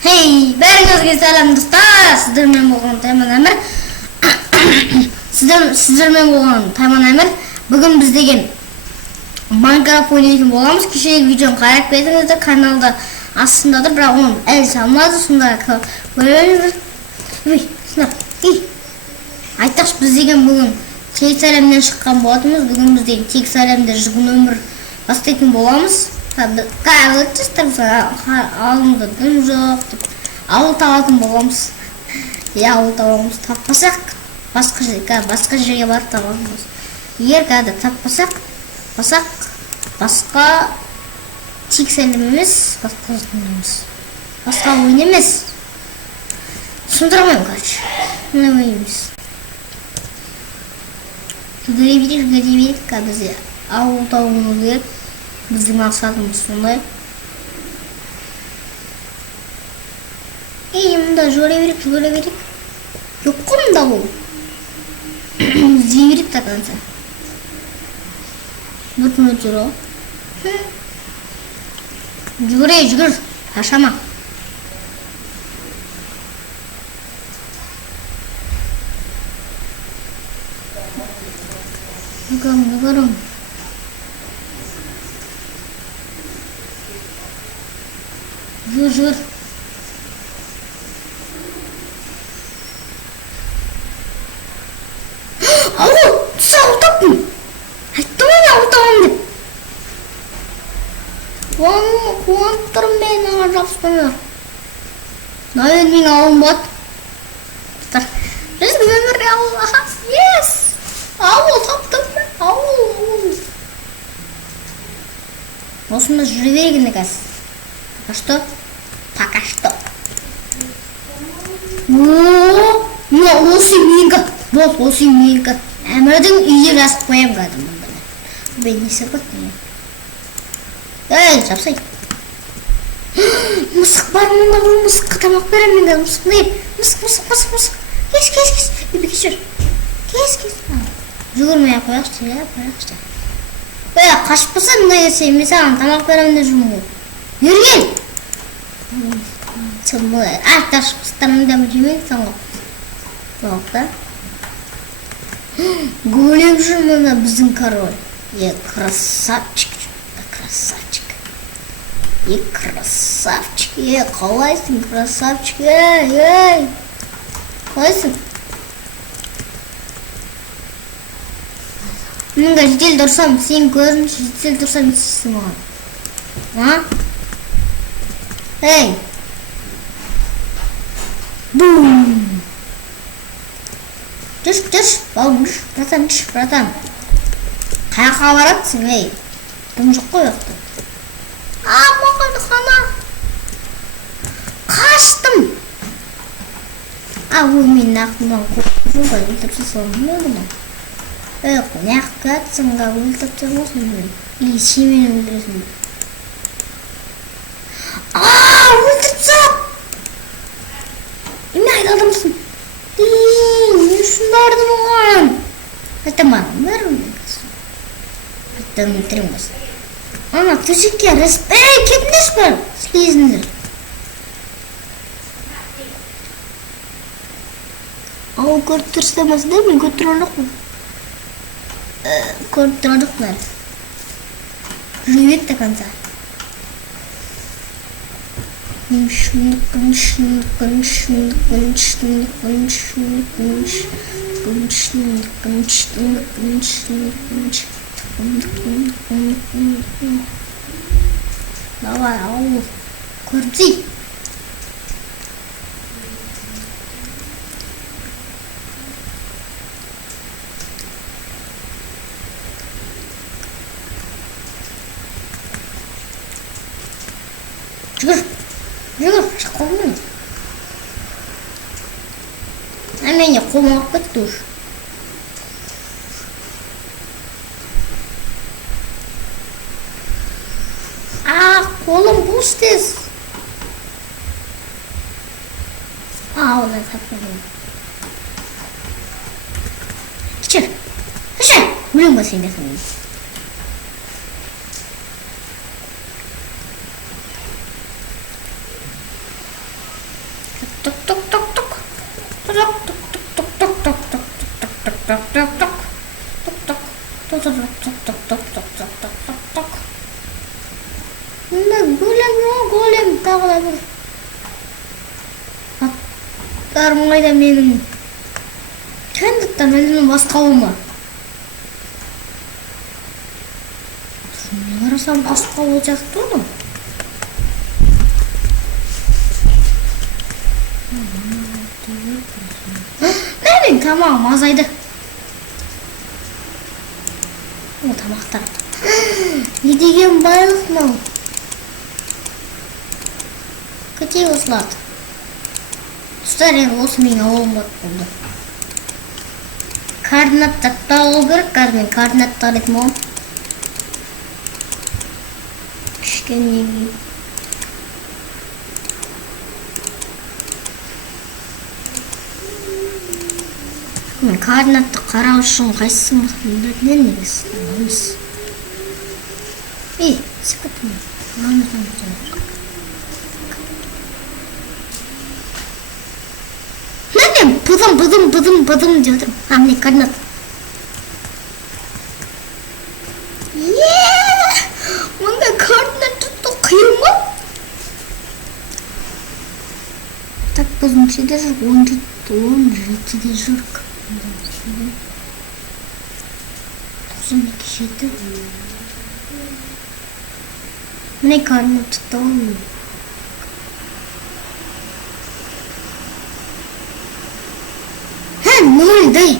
Hey, бәріңізге сәлем достар. Сіздермен болған Тайман Әмір. Сіздермен болған Тайман Әмір. Бүгін біз деген МайнКрафт ойнайтын боламыз. Кешегі видеоны қарап кетіңіздер, каналда астындаdır, бірақ оны әлі салмады. Сонда көріңіздер. Айтақшы, біз деген бүгін тегіс әлемден шыққан болатынбыз. Бүгін біз деген тегіс әлемде жүрген өмір бастайтын боламыз. Ауылда дым жоқ деп ауыл табатын боламыз. Ауыл табамыз. Таппасақ басқа жерге барып табамыз. Егер қазір таппасақ басқа тегіс әлем емес, басқа ойын емес. Түсіндірмеймін, короче. Мына ойын емес. Жүгіре берейік, бізде ауыл табуымыз керек. Біздің мақсатымыз сондай. Мұнда жүре берейік. Жоқ қой мұнда бұл. Іздей берейік та қанса. Бүтін өтер ол. Жүгір. Қашама. Жүгірім. Жүр. Ауыл, түс ауыл таптым. Айттым мен ауыл табам деп. Қуанып тұрым мен, аңа жақсыпаңдар. Наверное, мен ауылым болады. Жүзгі өмірде ауыл, аха, yes! Ауыл таптым мен, ауыл. Осында жүре берегінде кәз. Пока что. Осы менікі. Әмірдің үйде жазып қоям қадым. Бен несі қот? Жапсай. Мысық бар мұнда, бұл мысыққа тамақ берем мен қадым. Мысық не? Мысық. Кес. Кес. Жүгірмей қояқшы. Қашып болса, мұнда кесе, мен саған тамақ берем де жүрмін. Yürüyün. Arkadaş kısıtlarından jemeydi sana. Yok da. Görüyorum şunu bizim король. Красавчик. Красавчик. Қалайсың, красавчик. Қалайсың? Мұнда жедел тұрсам, сен көрінші, жедел тұрсам естісің оған. Эй! Бум! Жүш, бауым, братан. Қаяққа баратсың, ей? Дым жоқ қой оқты. Маған қана. Қаштым. Ой, мен нақтымдан қорқып ғой, өлтірсе соғым өлді ма? Наққа атсыңға өлтірсе болсын мен. Или семені өлтіресің. Өлтіртсап! Еме айдалдымысың? Не үшін бардым оған? Айтамадым, бәрім мен қасым. Айттым өлтірем қасым. Ана, төсекке рәсіп. Кетіндеш бар, слезіңдер. Көріп тұрсамыз да, мен көттірілдік қой. Көріп тұрдық бар. Жүрек та қанса. Давай, ауыл, көрдей. Жүгір, қолым. Әмене қолым ақ кетті ұш. Қолым бұш тез. Одан тапқым. Кешір. Білің ба сен десің. Тук тук тук тук. Тук тук тук тук тук тук тук тук тук тук тук. Тук тук. Тук тук тук тук тук тук тук тук тук тук. Голем тағы да бір. Аттарым қайда менің? Кәндіктен әлінің басқауы ма? Не қарасам басқа ол жақты оны? Менің тамағым азайды. О, тамақтар. Не деген байлық мынау? Кәте осылады. Тұстар енді осы менің ауылым болды. Координаттар алу керек, қазір мен координаттар етім оғым. Кішкене кейін. Мен координатты қарау үшін қайсысын білетінен негізі емес. Ей, секунд мен. Быдым деп отырмын. А, міне координат. Мұнда координат тұтты қиын ма? Так, біз нешеде жүрік? 17-де жүрік. 92 жеті. Міне координат тұтты ғой. Дай.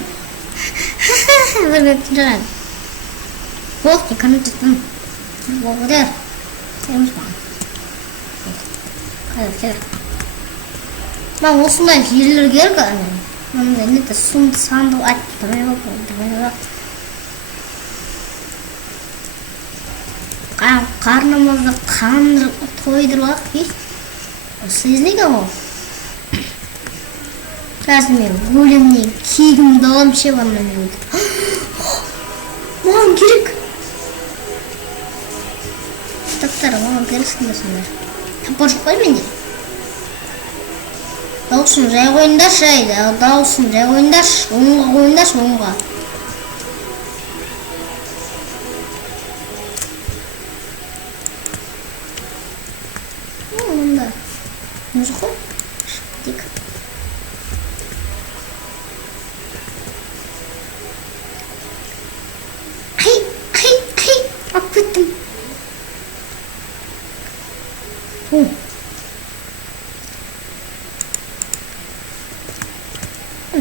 Jalan. Oh, ikan itu tuh. Bawa dia. Saya mesti. Kayak. Mau usman hilir gel kan? Mana ini tuh sandu at terus apa? Karnımızda kan toydurlar ki. Siz ne kadar? Қазір мен өлімнен кегімді алам ше бамнан өлді. Маған керек. Таптар, маған керексіңдер сондар. Таппар жоқ қой менде. Даусын жай қойындаршы, даусын жай қойындаршы, оңға қойындаршы, оңға. Онда. Не жоқ қой? Дик.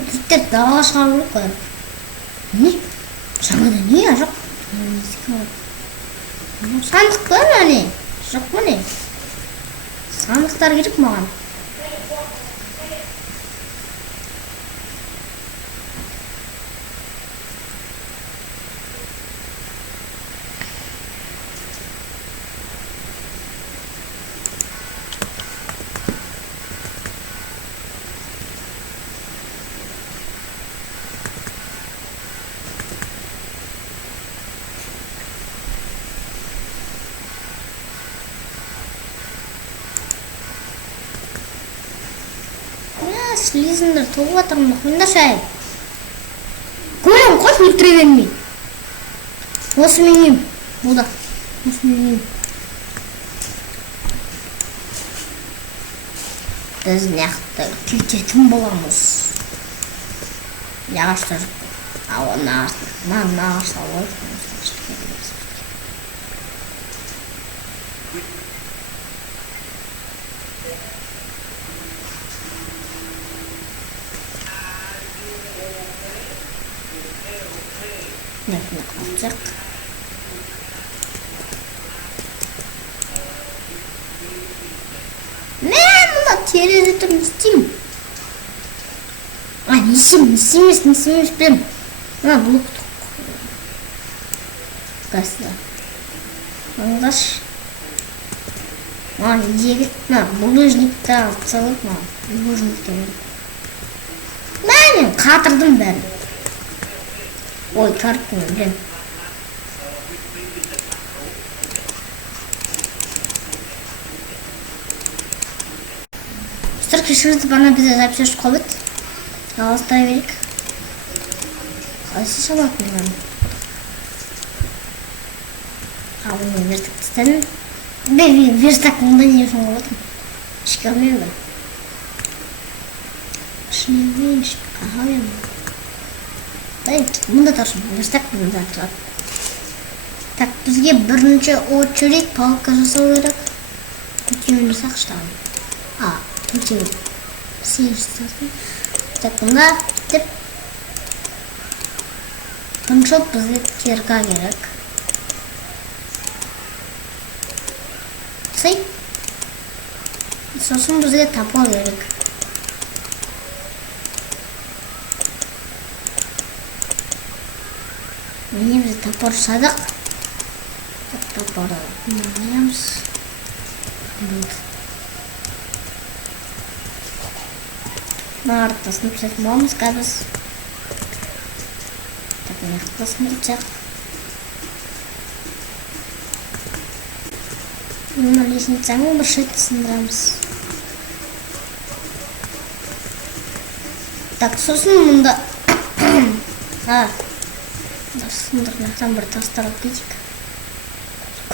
Титтер дағы шығарылық қой. Не? Жаңада не жоқ? Сандық бар ма не? Жоқ ма не? Сандықтар керек маған. Слизендер толып жатырмын, қойыңдаршы әй. Көремін, қой өлтіре бермей. Осы менің. Бұлда. Осы менің. Біз неқті кететін боламыз. Яғашта жоқ. Ау, нағашта ой. Нәтіне қалдық. Не, мұнда терезе тұр, не істеймін? А, не істейміз, білем. Мына блок тұқ. Қасыда. Маңдаш. Маған егі. Мына, булыжникті алып салып, маған. Булыжникті беріп. Мен қатырдым бәрін. Ой, картина, блин. Достар, кешіріңіз, бана бізде запись ашып қалып еді. Алыстыра берейік. Қайсы шабатын баны? Ал, мен верстак тастадым. Мен верстак мұнда не үшін қалып отырмын? Ішке алмаймын ба? Шынымен ішке қалаймын. Мұнда тұрсын, верстак мұнда тұрады. Так, бізге бірінші очередь палка жасау керек. Өтеуін жасақ штағын. Өтеуін. Сен жасасын. Так, мұнда деп. Бірінші бізге керка керек. Сай. Сосын бізге тапал керек. Міне біз тапар жасадық. Тапар аламыз. Артасын пісетін боламыз қазір. Так, мен ақтасын ұтсақ. Оны лесницаң бір шетті сындырамыз. Так, сосын мұнда сындырмақтан бір тастар алып кетейік.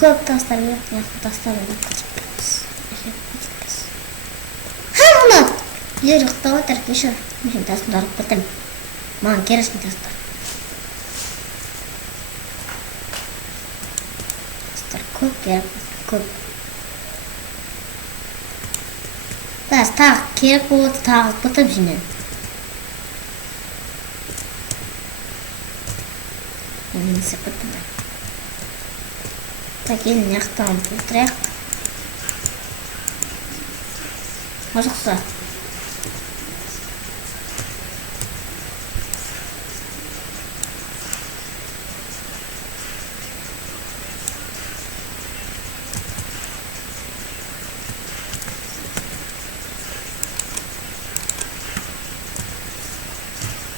Көп тастар керек, яқты тастар алып кетейік. Мұны! Жер ұқтау атыр, кешір. Мен тастарды алып кетем. Маған кересін тастар. Тастар көп керек, көп. Тағы керек болады, тағы алып кетем жинен. Мен сәпірді да. Так, елін яқтан бұлтырайық. Мажықса.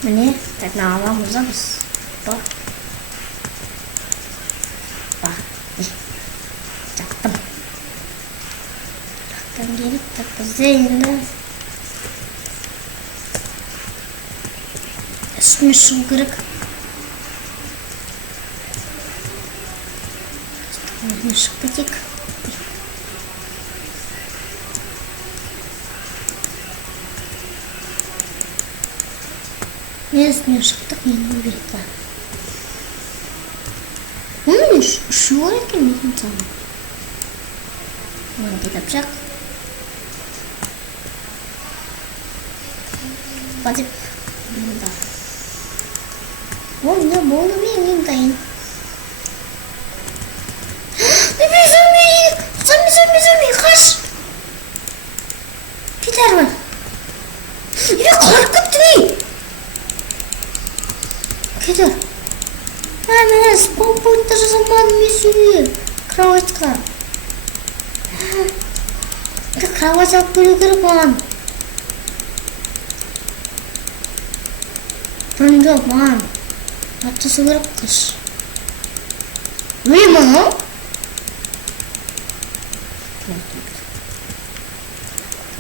Міне, так, аламыз да біз. Жақтым. Жақтан келіп, так, бізде енді үстіне шығу керек. Үстіне шығып кетейік. Мен үстіне шықтық, енді берек бар. Оның үші бар екен, мен саны. Оны кетапшақ. Базып. Мұнда. Ол не болды мен дайын. Зомби, қаш! Кетер бар. Қарып кетті не? Кетер. Мен спаунпоинтта жасамадым мен кроватьқа. Кровать алып келу керек маған. Бұрын жоқ маған. Атасы керек қыш. Өлем ана?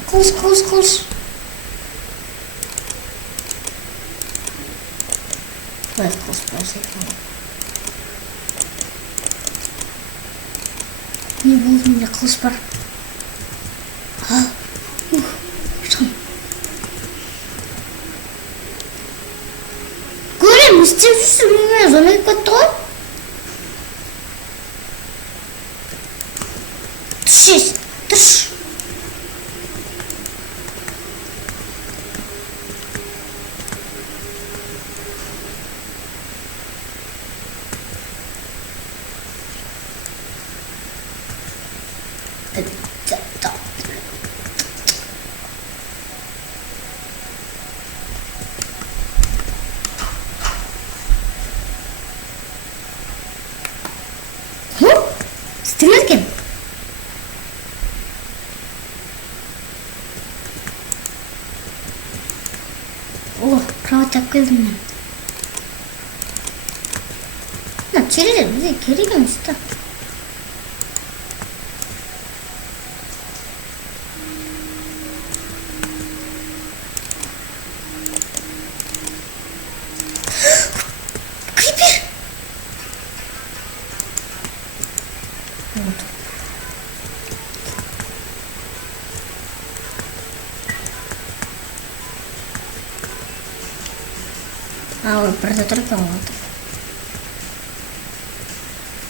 Қылыш. Қалай қылыш болса екен. Не болды, менде қылыш бар. Шықым. Көрем, істеп жүрсің, мен зона кетті ғой. Тұрш. Істемеді екен. Кровать алып келдім мен. Терезе бізде керек емес та. ой бірде тұр екен ғой.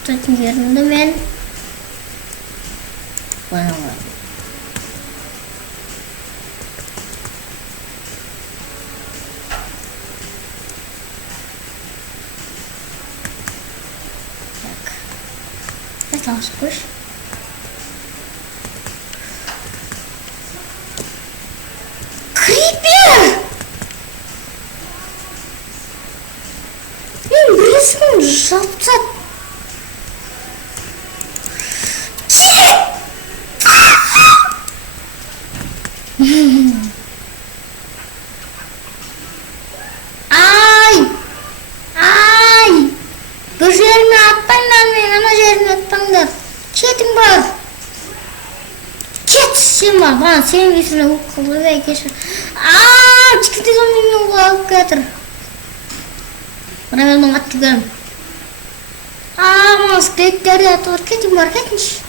Тұратын жерімді мен қойған. Так. Алғаш қойш. Крипер! Мен бірісін жапсат. Ай! Бір жеріне атпаңдар, мен ана жеріне атпаңдар. Кетің бар. Кет, сен бар. Баған сенің есіне өк қылды да кешір. Кішкентай зомби мен оға алып кетір. Бұна менің қатты көрім. Маған скелеттерді атылыр. Кетің бар, кетіңші.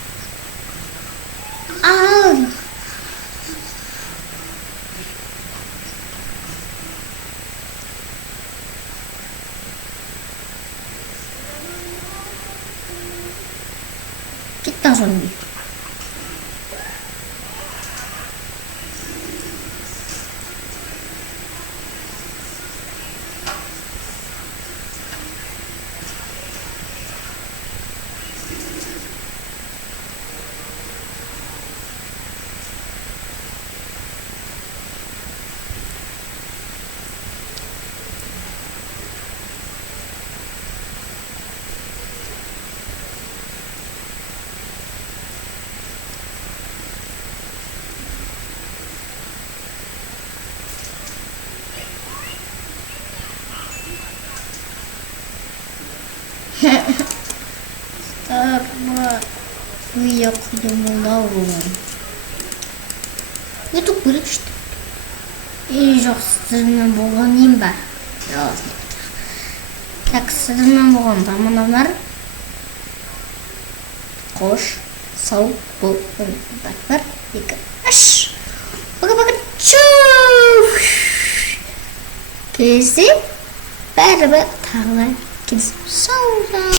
Kita zombie. Я ходим лаву. Это курит что? И жоқ сіздермен болған ем ба? Так, сіздермен болған тамынамар. Қош, сау, бол, бір, екі, үш. Бақа, чуф. Келсе, бәрі тағылай. Сау.